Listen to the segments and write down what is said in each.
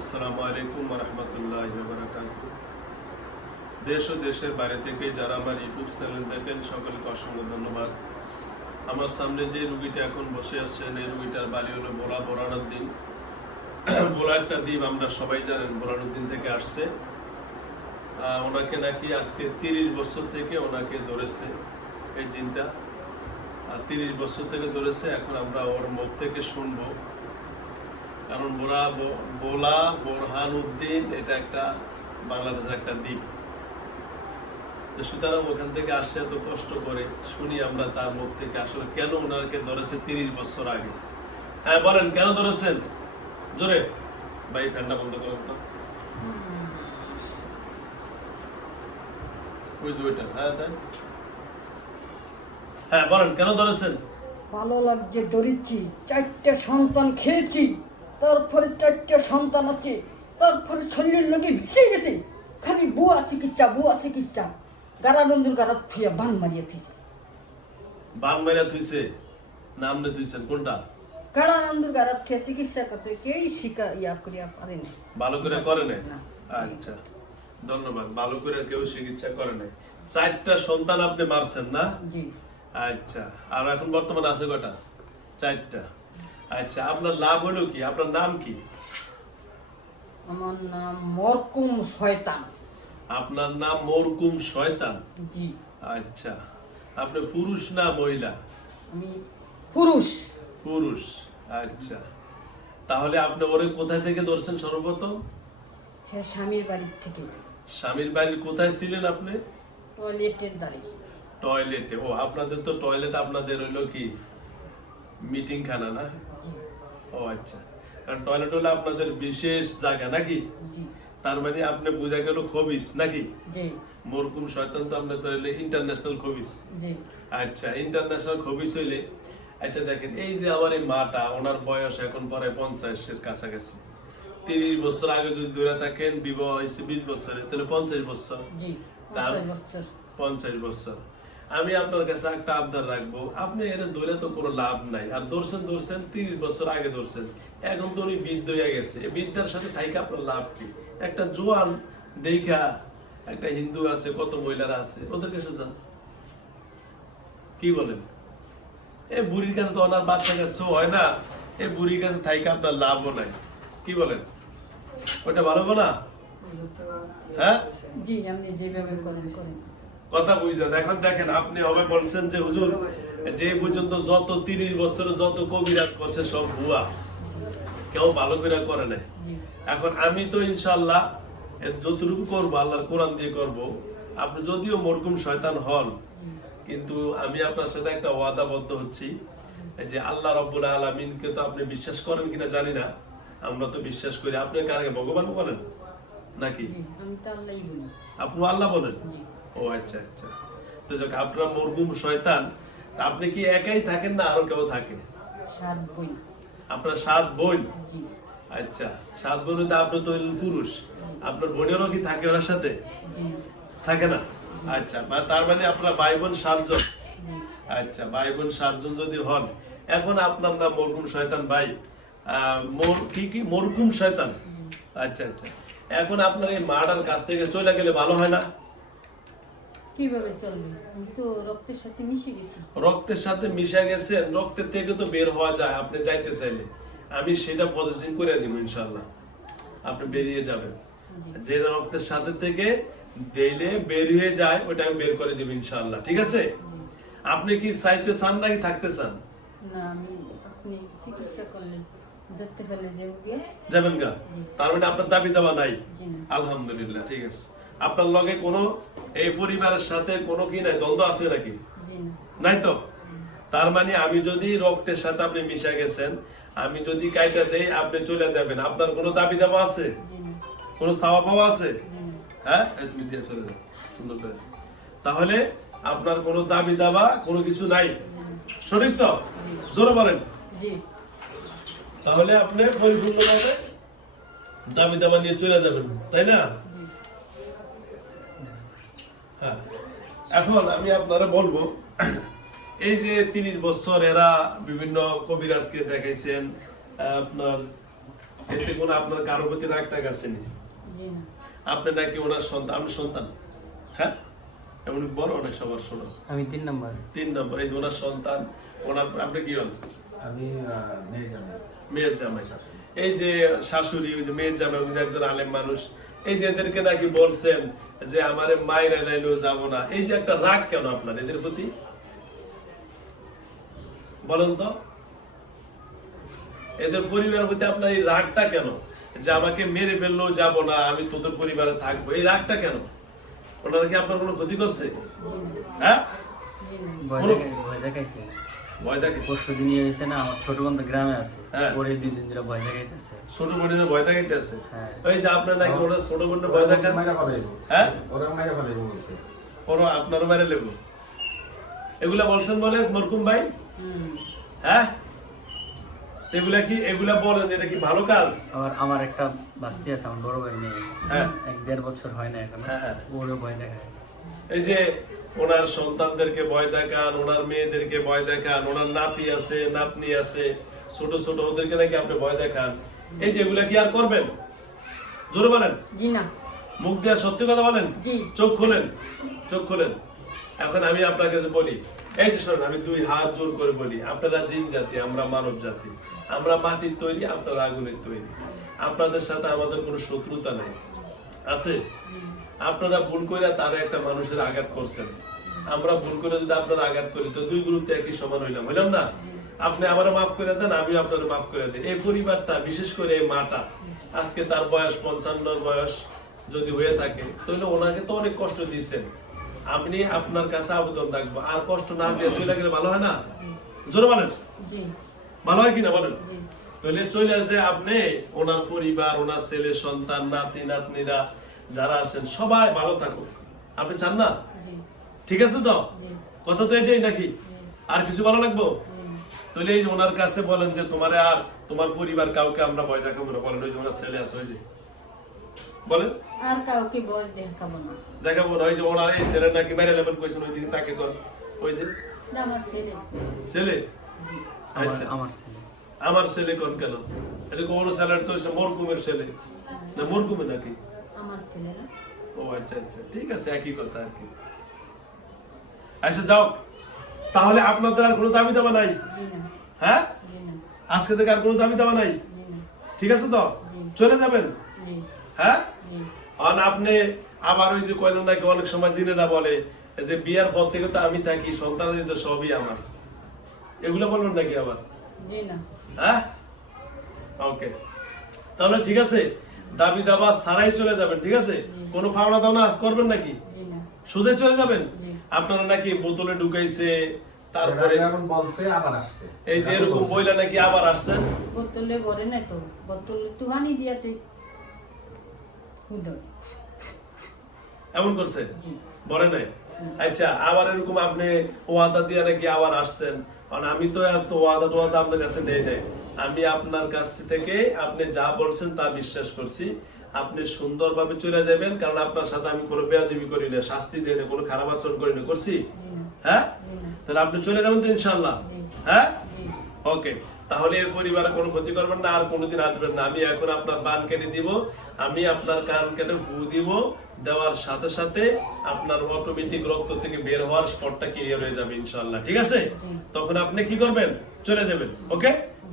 আসসালামু আলাইকুম রহমতুল্লাহ দেশ ও দেশের বাইরে থেকে যারা আমার ইউটিউব চ্যানেল দেখেন, সকলকে অসংখ্য ধন্যবাদ। আমার সামনে যে রুগীটা এখন বসে আছেন, এই রুগীটার বাড়ি হলো বোলা বোরানোর দিন বোলা একটা দ্বীপ, আমরা সবাই জানেন বোরানোর দিন থেকে আসছে। ওনাকে নাকি আজকে তিরিশ বছর থেকে ওনাকে ধরেছে এই জিনটা। আর তিরিশ বছর থেকে ধরেছে, এখন আমরা ওর মুখ থেকে শুনব। কারণ বোরা বোলা বোরহান উদ্দিন এটা একটা বাংলাদেশের একটা দ্বীপ। সুতরাং ওখান থেকে আসছে এত কষ্ট করে, শুনি আমরা তার মুখ থেকে আসলে কেন ওনাকে ধরেছে তিরিশ বছর আগে? হ্যাঁ বলেন, কেন ধরেছেন? জোরে। ভাই ফ্যানটা বন্ধ করেন তো। হ্যাঁ হ্যাঁ বলেন, কেন ধরেছেন? ভালো লাগছে দরিছি চারটে সন্তান খেয়েছি। তারপরে চারটে সন্তান আছে তারপরে শরীরের লোকে ভেসে গেছে। খালি বুয়া চিকিৎসা বুয়া চিকিৎসা গারানন্দুর গারা থুয়া বান মারিয়ে থুইছে। বাং মেরা থুইছে? নাম নে থুইছেন কোনটা? গারানন্দুর গারা থুয়া চিকিৎসা করছে কেই শিকা ইয়া করিয়া পারে না ভালো করে করে না। আচ্ছা ধন্যবাদ। ভালো করে কেউ চিকিৎসা করে নাই। চারটা সন্তান আপনি মারছেন না? জি। আচ্ছা আর এখন বর্তমানে আছে কটা চারটা। আচ্ছা আপনার লাভ হলো কি? আপনার নাম কি? আমার নাম মরকুম শয়তান। আপনার নাম মরকুম শয়তান? জি। আচ্ছা আপনি পুরুষ না মহিলা? আমি পুরুষ। পুরুষ আচ্ছা। তাহলে আপনি ওরে কোথায় থেকে ধরছেন সর্বপ্রথম? হ্যাঁ স্বামীর বাড়ির থেকে। স্বামীর বাড়ির কোথায় ছিলেন আপনি? টয়লেটের দাঁড়িয়ে টয়লেটে। ও আপনাদের তো টয়লেট আপনাদের হইল কি? মিটিং খানা না? ও আচ্ছা। কারণ টয়লেট হলো আপনাদের বিশেষ জায়গা নাকি? তার মানে আপনি বোঝা গেল খবিস নাকি? মরকুম শয়তান তো আপনার তো হইলে ইন্টারন্যাশনাল খবিস আচ্ছা ইন্টারন্যাশনাল খবিস হইলে আচ্ছা দেখেন এই যে আমার এই মাটা ওনার বয়স এখন প্রায় পঞ্চাশের কাছাকাছি। তিরিশ বছর আগে যদি দূরে থাকেন বিবাহ হয়েছে বিশ বছরে তাহলে পঞ্চাশ বছর। পঞ্চাশ বছর। আমি আপনার কাছে একটা আবদার রাখব। আপনি এর ধরে তো কোনো লাভ নাই। আর ধরছেন ধরছেন তিরিশ বছর আগে ধরছেন। এখন তো উনি বৃদ্ধ হয়ে গেছে। বৃদ্ধার সাথে থাইকে আপনার লাভ কি? একটা জোয়ান দেখা একটা হিন্দু আছে কত মহিলারা আছে ওদের কাছে যান। কি বলেন? এই বুড়ির কাছে তো ওনার বাচ্চা কাছে হয় না। এই বুড়ির কাছে থাইকে আপনার লাভও নাই। কি বলেন? ওটা ভালো না? হ্যাঁ? জি আপনি যেভাবে করেন করেন। কথা বুঝলেন এখন দেখেন আপনি হবে বলছেন যে হুজুর যে পর্যন্ত যত তিরিশ বছরে যত কবিরাজ করছে সব ভুয়া। কেউ ভালো করে করে নাই। এখন আমি তো ইনশাল্লাহ যতটুকু করব আল্লাহর কোরআন দিয়ে করব আপনি যদিও মরকুম শয়তান হন কিন্তু আমি আপনার সাথে একটা ওয়াদাবদ্ধ হচ্ছি। যে আল্লাহ রব্বুল আলমিনকে তো আপনি বিশ্বাস করেন কিনা জানি না আমরা তো বিশ্বাস করি। আপনি কারে ভগবান বলেন? নাকি? আপনি আল্লাহ বলেন? ও আচ্ছা আচ্ছা। তো যাক আপনার মরহুম শয়তান আপনি কি একাই থাকেন না আরও কেউ থাকে? সাত বই আপনার সাত বোন? আচ্ছা সাত বোন আপনি তো পুরুষ। আপনার বোনেরও কি থাকে ওনার সাথে? থাকে না? আচ্ছা তার মানে আপনার ভাই বোন সাতজন আচ্ছা ভাই বোন সাতজন যদি হন এখন আপনার নাম মরকুম শয়তান ভাই। কি কি? মরকুম শয়তান। আচ্ছা আচ্ছা। এখন আপনার এই মাটার কাছ থেকে চলে গেলে ভালো হয় না? কীভাবে চলবে? তো রক্তের সাথে মিশে গেছি। রক্তের সাথে মিশে গেছেন রক্তের থেকে তো বের হওয়া যায় আপনি যাইতে চাইলে। আমি সেটা প্রসেসিং করে দিব ইনশাল্লাহ আপনি বেরিয়ে যাবেন। যে রক্তের সাথে থেকে দিলে বেরিয়ে যায় ওটা আমি বের করে দিব ইনশাল্লাহ ঠিক আছে? আপনি কি চাইতে চান নাকি থাকতে চান? না আমি আপনি চিকিৎসা করলে যেতে ফেলে যাবেন গা? তার মানে আপনার দাবি দাবা নাই? আলহামদুলিল্লাহ ঠিক আছে। আপনার লগে কোনো এই পরিবারের সাথে কোনো কি নাই? দ্বন্দ্ব আছে নাকি? নাই তো? তার মানে আমি যদি রক্তের সাথে আপনি মিশে গেছেন আমি যদি কাইটা দেই আপনি চলে যাবেন। আপনার কোনো দাবি দাবা আছে কোনো চাওয়া পাওয়া আছে হ্যাঁ? তুমি দিয়ে চলে যাও। সুন্দর করে। তাহলে আপনার কোনো দাবি দাবা কোনো কিছু নাই? সঠিক তো? জোরে বলেন। তাহলে আপনি পরিপূর্ণভাবে দাবি দাবা নিয়ে চলে যাবেন তাই না? হ্যাঁ। এখন আমি আপনারা বলব এই যে তিরিশ বছর এরা বিভিন্ন কবিরাজকে দেখাইছেন আপনার এতে কোনো আপনার কারও প্রতি রাগ টাগ আসেনি? আপনি নাকি ওনার সন্তান আপনি সন্তান। হ্যাঁ? এমন বড় অনেক সবার শোনো আমি তিন নাম্বার। তিন নম্বর এই যে ওনার সন্তান ওনার আপনি কি হন? আমি আহ, জামাই। মেয়ের জামাই। এই যে শাশুড়ি ওই যে মেয়ের জামাই একজন আলেম মানুষ। এই যে এদেরকে নাকি বলছেন যে আমারে মায়ের নাইলেও যাব না। এই যে একটা রাগ কেন আপনার এদের প্রতি? বলেন তো। এদের পরিবারের প্রতি আপনার এই রাগটা কেন? যে আমাকে মেরে ফেললেও যাব না আমি তোদের পরিবারে থাকব। এই রাগটা কেন? ওনারা কি আপনার কোনো ক্ষতি করছে? হ্যাঁ? ভয় পরশু দিন হয়েছে না আমার ছোট বন্ধু গ্রামে আছে। হ্যাঁ। দুই দিন ধরে ভয় দেখাইতেছে। ছোট বোনের ভয় দেখাইতে হ্যাঁ। ওই যে আপনার নাকি ওরা ছোট বোনের ভয় দেখান হ্যাঁ? ওরা মাইরা ফেলাইবো ওরা আপনার বাইরে লেবু। এগুলা বলছেন বলে মরকুম ভাই? হ্যাঁ? এগুলা কি এগুলা বলেন এটা কি ভালো কাজ? আমার একটা বাস্তি আছে আমার বড় ভাই মেয়ে হ্যাঁ। এক দেড় বছর হয় না এখন। ওরও ভয় দেখায়। এই যে ওনার সন্তানদেরকে ভয় দেখান ওনার মেয়েদেরকে ভয় দেখান ওনার নাতি আছে নাতনি আছে ছোট ছোট ওদেরকে নাকি আপনি ভয় দেখান? এই যে এগুলা কি আর করবেন? জোরে বলেন। জি না। মুখ দিয়ে সত্যি কথা বলেন? চোখ খোলেন? চোখ খোলেন। এখন আমি আপনাকে বলি এই যে শোনেন আমি দুই হাত জোর করে বলি আপনারা জিন জাতি আমরা মানব জাতি। আমরা মাটির তৈরি আপনারা আগুনের তৈরি। আপনাদের সাথে আমাদের কোনো শত্রুতা নেই। আছে? আপনারা ভুল করে তারা একটা মানুষের আঘাত করছেন। আমরা ভুল করে যদি আপনারা আঘাত করি তো দুই গ্রুপ একই সমান হইলাম হইলাম না? আপনি আমারও মাফ করে দেন আমি আপনার মাফ করে দিন। এই পরিবারটা বিশেষ করে এই মাটা আজকে তার বয়স পঞ্চান্ন বয়স যদি হয়ে থাকে তাহলে ওনাকে তো অনেক কষ্ট দিচ্ছেন। আপনি আপনার কাছে আবেদন রাখব। আর কষ্ট না দিয়ে চলে গেলে ভালো হয় না? জোরে বলেন। ভালো হয় কিনা বলেন? তাহলে চলে আসে আপনি ওনার পরিবার ওনার ছেলে সন্তান নাতি নাতনিরা যারা আছেন সবাই ভালো থাকুক। আপনি চান না? ঠিক আছে তো? কথা তো এটাই নাকি? আর কিছু ভালো লাগবো? তাহলে এই ওনার কাছে বলেন যে তোমার আর তোমার পরিবার কাউকে আমরা ভয় দেখাবো না। বলেন ওই যে ওনার ছেলে আছে ওই যে। বলেন। আর কাউকে বল দেখাবো না। দেখাবো না ওই যে ওনার এই ছেলে নাকি বাইরে লেবেন কইছেন ওই দিকে তাকে কর। ওই যে। আমার ছেলে। ছেলে? আচ্ছা। আমার ছেলে। আমার ছেলে কোন কেন? এটা কোন ছেলের তো মরকুমের ছেলে? না মরকুমে নাকি? ও আচ্ছা আচ্ছা ঠিক আছে একই কথা আর কি। আচ্ছা যাও। তাহলে আপনাদের আর কোনো দাবি দাবা নাই? হ্যাঁ? আজকে থেকে আর কোনো দাবি দাবা নাই? ঠিক আছে তো? চলে যাবেন? হ্যাঁ? আপনি আবার ওই যে কইলেন নাকি অনেক সময় জিনেরা বলে যে বিয়ার পর থেকে তো আমি থাকি সন্তান তো সবই আমার। এগুলো বলবেন নাকি আবার? জি না। হ্যাঁ? ওকে। তাহলে ঠিক আছে দাবি দাবা ছাড়াই চলে যাবেন ঠিক আছে? কোনো পাওনা দাওনা করবেন নাকি? জি না। সোজাই চলে যাবেন? আপনারা নাকি বোতলে ঢুকাইছে তারপরে এখন বলছে আবার আসছে। এই যে এরকম বইলা নাকি আবার আসছেন বোতলে ভরে নাই তো। বোতলে তুহানি দিয়া তুই। এমন করছে? নাই? আচ্ছা আবার এরকম আপনি ওয়াদা দিয়ে নাকি আবার আসছেন? আমি তো এত ওয়াদা টোয়াদা আপনার কাছে নেই নাই। আমি আপনার কাছ থেকে আপনি যা বলছেন তা বিশ্বাস করছি। আপনি সুন্দরভাবে চলে যাবেন, কারণ আপনার সাথে আমি কোনো বেয়াদবি করি না, শাস্তি দিই না, কোনো খারাপ আচরণ করি না। করছি? হ্যাঁ? তাহলে আপনি চলে যাবেন তো ইনশাল্লাহ হ্যাঁ? ওকে। তাহলে এর পরিবারে কোনো ক্ষতি করবেন না, আর কোনোদিন আসবেন না। আমি এখন আপনার বান কেটে দিব, আমি আপনার কান কেটে ফু দিব দেওয়ার সাথে সাথে আপনার অটোমেটিক রক্ত থেকে বের হওয়ার স্পটটা ক্লিয়ার হয়ে যাবে ইনশাল্লাহ ঠিক আছে? তখন আপনি কি করবেন? চলে যাবেন ওকে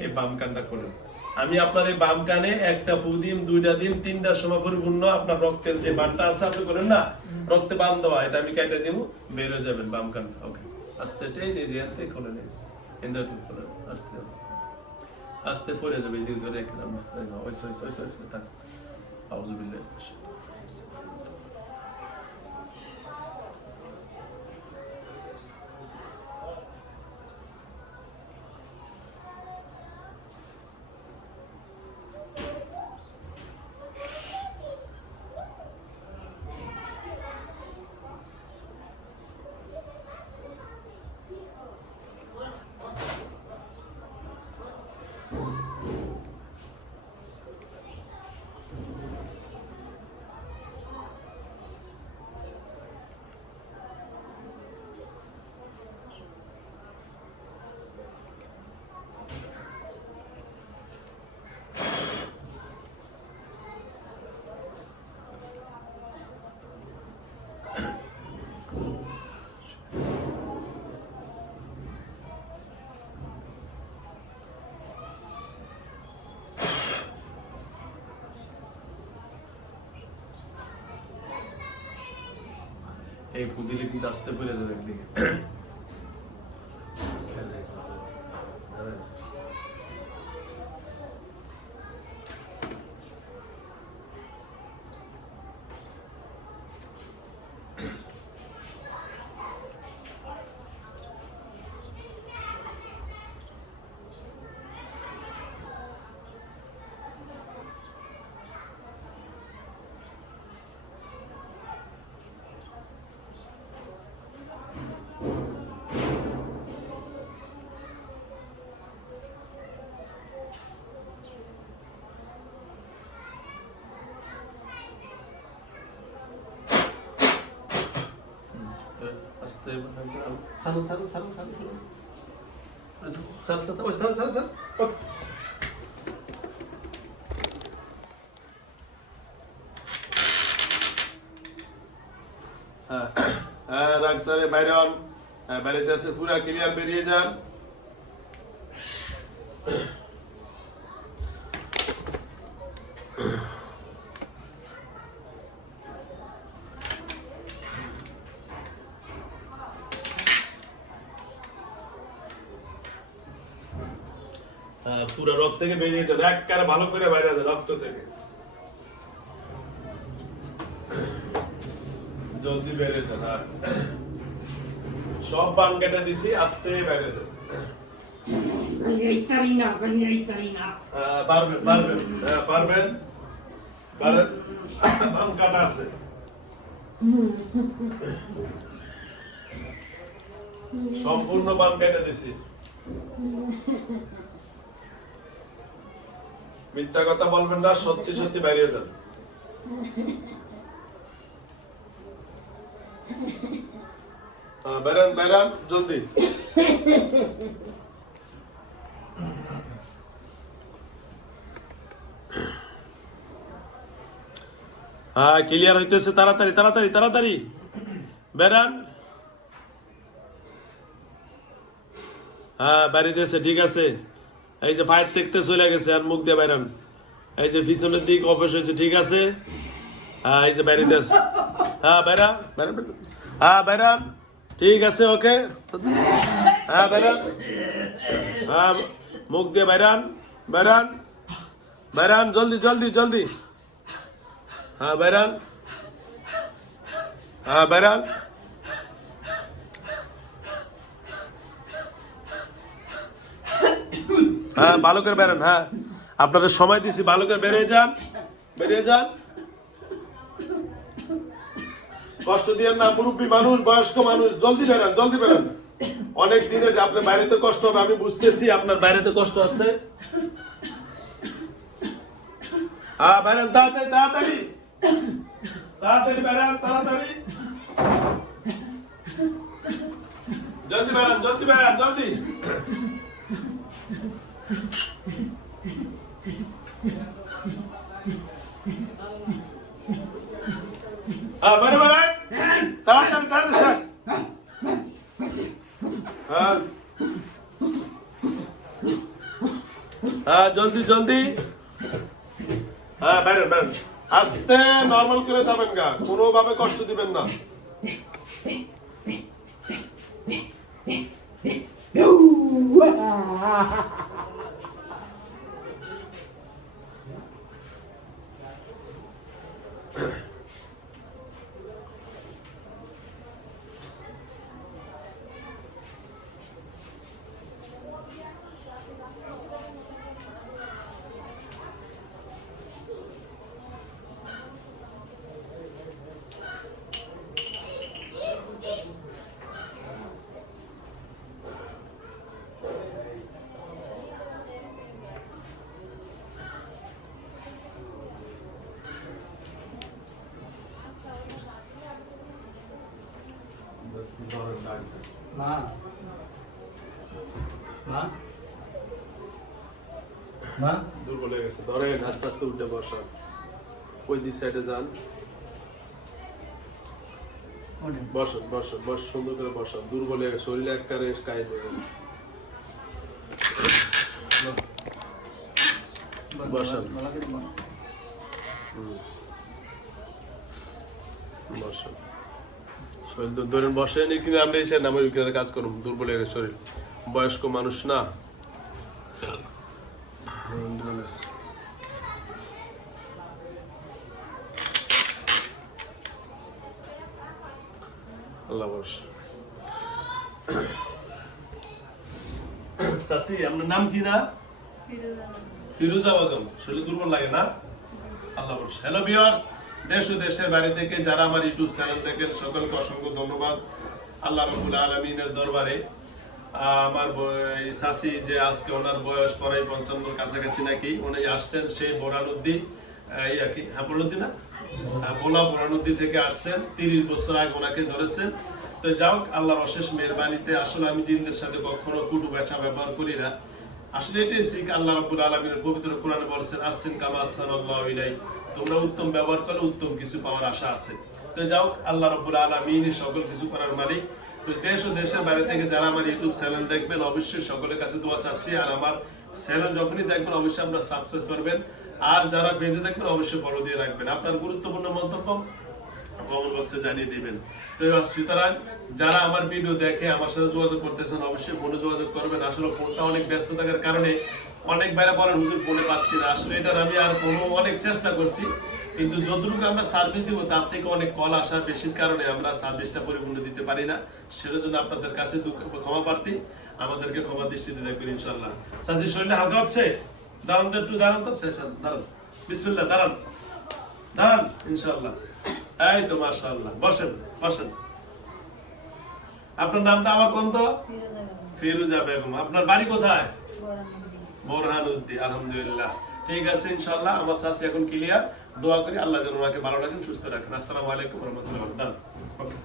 এই বাম কানটা করেন আমি আপনার এই বাম কানে একটা ফু দিন দুইটা দিন তিনটার সময় পরিপূর্ণ আপনার রক্তের যে বানটা আছে আপনি করেন না? রক্তে বান দেওয়া এটা আমি কেটে দিব বের হয়ে যাবেন বাম কানটা ওকে আস্তে এই যে। এন্ডার খোলেন আস্তে আস্তে। পড়ে যাবে ধরে ওই ওই ওই ওই থাক। এই পুদিলে কিন্তু আসতে পড়ে যাবে একদিকে। সালু সালু ওই সালু সালু সালু ওকে হ্যাঁ হ্যাঁ ডাক্তারে বাইরে হন বাড়িতে আছে পুরা ক্লিয়ার বেরিয়ে যান হ্যাঁ, পুরো রক্ত থেকে বেরিয়ে যান একবারে ভালো করে বাইরে যান রক্ত থেকে। জলদি বেরিয়ে যান আর সব বান কেটে দিছি আস্তে বাইরে. হ্যাঁ, পারবেন পারবেন পারবেন? কাটা আছে। সম্পূর্ণ বান কেটে দিছি। মিথ্যা কথা বলবেন না, সত্যি সত্যি বেরিয়ে যান। বেরান বেরান, জলদি। হ্যাঁ ক্লিয়ার হইতেছে, তাড়াতাড়ি তাড়াতাড়ি তাড়াতাড়ি। বেরান। হ্যাঁ বাড়িতেছে ঠিক আছে। এই যে ফায়ার দেখতে চলে গেছে, আর মুখ দিয়ে বেরান এই যে পিছনের দিক অফিস হয়েছে, ঠিক আছে? হ্যাঁ এই যে বাড়িতে আছে হ্যাঁ বেরান বেরান। হ্যাঁ বেরান ঠিক আছে, ওকে। হ্যাঁ বেরান হ্যাঁ মুখ দিয়ে বেরান বেরান বেরান জলদি জলদি জলদি। হ্যাঁ বেরান হ্যাঁ বেরান হ্যাঁ বালকের করে বেরান হ্যাঁ। আপনাদের সময় দিছি, বালকের করে বেরিয়ে যান বেরিয়ে যান। কষ্ট দিয়ে না, মুরব্বী মানুষ, বয়স্ক মানুষ, জলদি বেরান জলদি বেরান। অনেক দিনের আপনার বাইরেতে কষ্ট হবে, আমি বুঝতেছি আপনার বাইরেতে কষ্ট হচ্ছে। হ্যাঁ বেরান, তাড়াতাড়ি তাড়াতাড়ি। তাড়াতাড়ি বেরান, তাড়াতাড়ি। জলদি বেরান জলদি বেরান, জলদি। হ্যাঁ বেরো বেরান তাড়াতাড়ি তাড়াতাড়ি স্যার হ্যাঁ হ্যাঁ জলদি জলদি হ্যাঁ বেরেন আস্তে নর্মাল করে যাবেন গা কোনোভাবে কষ্ট দিবেন না মা। মা। মা। দুর্বল হয়ে গেছে। ধরেন আস্তে আস্তে উঠে বসান। ওই দিক সাইডে যান। বসেন বসেন বস সুন্দর করে বসান। দুর্বল হয়ে গেছে। শরীরে একবারে হয়ে গেছে বসান। বসেন। ধরেন বসে নি কিনে আমরা এসে নামের উইকেটে কাজ করুন দুর্বল হয়ে গেছে শরীর। বয়স্ক মানুষ না। আল্লাহ সাসি আপনার নাম কি না? ফিরোজা বেগম শরীর দুর্বল লাগে না? আল্লাহ হ্যালো ভিউয়ার্স দেশ ও দেশের বাইরে থেকে যারা আমার ইউটিউব চ্যানেল দেখেন, সকলকে অসংখ্য ধন্যবাদ। আল্লাহ রবুল আলমিনের দরবারে আমার সাসি যে আজকে ওনার বয়স প্রায় পঞ্চান্নর কাছাকাছি নাকি, উনি আসছেন সেই বোরানুদ্দি আর কি? হ্যাঁ বোরানুদ্দি না? বোলা বোরানুদ্দি থেকে আসছেন, তিরিশ বছর আগে ওনাকে ধরেছেন। তো যাও আল্লাহর অশেষ মেহরবানিতে, আসলে আমি জিনদের সাথে কখনো কুটু বেচা ব্যবহার করি না। আসলে এটাই শিখ, আল্লাহ পবিত্র কোরআনে আসছেন কামা ইলাই তোমরা উত্তম ব্যবহার করলে উত্তম কিছু পাওয়ার আশা আছে। তো যাও আল্লাহ সকল কিছু করার মালিক। তো দেশ ও দেশের বাইরে থেকে যারা আমার ইউটিউব চ্যানেল দেখবেন, অবশ্যই সকলের কাছে দোয়া চাচ্ছি। আর আমার চ্যানেল যখনই দেখবেন, অবশ্যই আপনারা সাবস্ক্রাইব করবেন। আর যারা পেজে দেখবেন, অবশ্যই ফলো দিয়ে রাখবেন। আপনার গুরুত্বপূর্ণ মন্তব্য কমেন্ট বক্সে জানিয়ে দিবেন। সুতরাং যারা আমার ভিডিও দেখে আমার সাথে যোগাযোগ করতেছেন, অবশ্যই ফোনে যোগাযোগ করবেন। আসলে ফোনটা অনেক ব্যস্ত থাকার কারণে অনেক বাইরে বলেন হুজুর ফোনে পাচ্ছি না। আসলে এটার আমি আর কোনো অনেক চেষ্টা করছি, কিন্তু যতটুকু আমরা সার্ভিস দিব, তার থেকে অনেক কল আসা বেশির কারণে আমরা সার্ভিসটা পরিপূর্ণ দিতে পারি না। সেটার জন্য আপনাদের কাছে দুঃখ ক্ষমা প্রার্থী, আমাদেরকে ক্ষমা দৃষ্টিতে দেখবেন ইনশাল্লাহ সাজি শরীরটা হালকা হচ্ছে? দাঁড়ান তো একটু, দাঁড়ান তো। সেশন দাঁড়ান। বিসমিল্লাহ, দাঁড়ান। দাঁড়ান ইনশাল্লাহ এই তো, মাশাআল্লাহ। বসেন। বসেন। আপনার নামটা আমার কোন তো? ফিরুজা বেগম। আপনার বাড়ি কোথায়? বোরহান উদ্দিন আলহামদুলিল্লাহ। ঠিক আছে ইনশাল্লাহ আমার চাষি এখন ক্লিয়ার দোয়া করি আল্লাহ যেন ওনাকে ভালো রাখেন, সুস্থ রাখেন। আসসালামু আলাইকুম রহমতুল্লাহ ওকে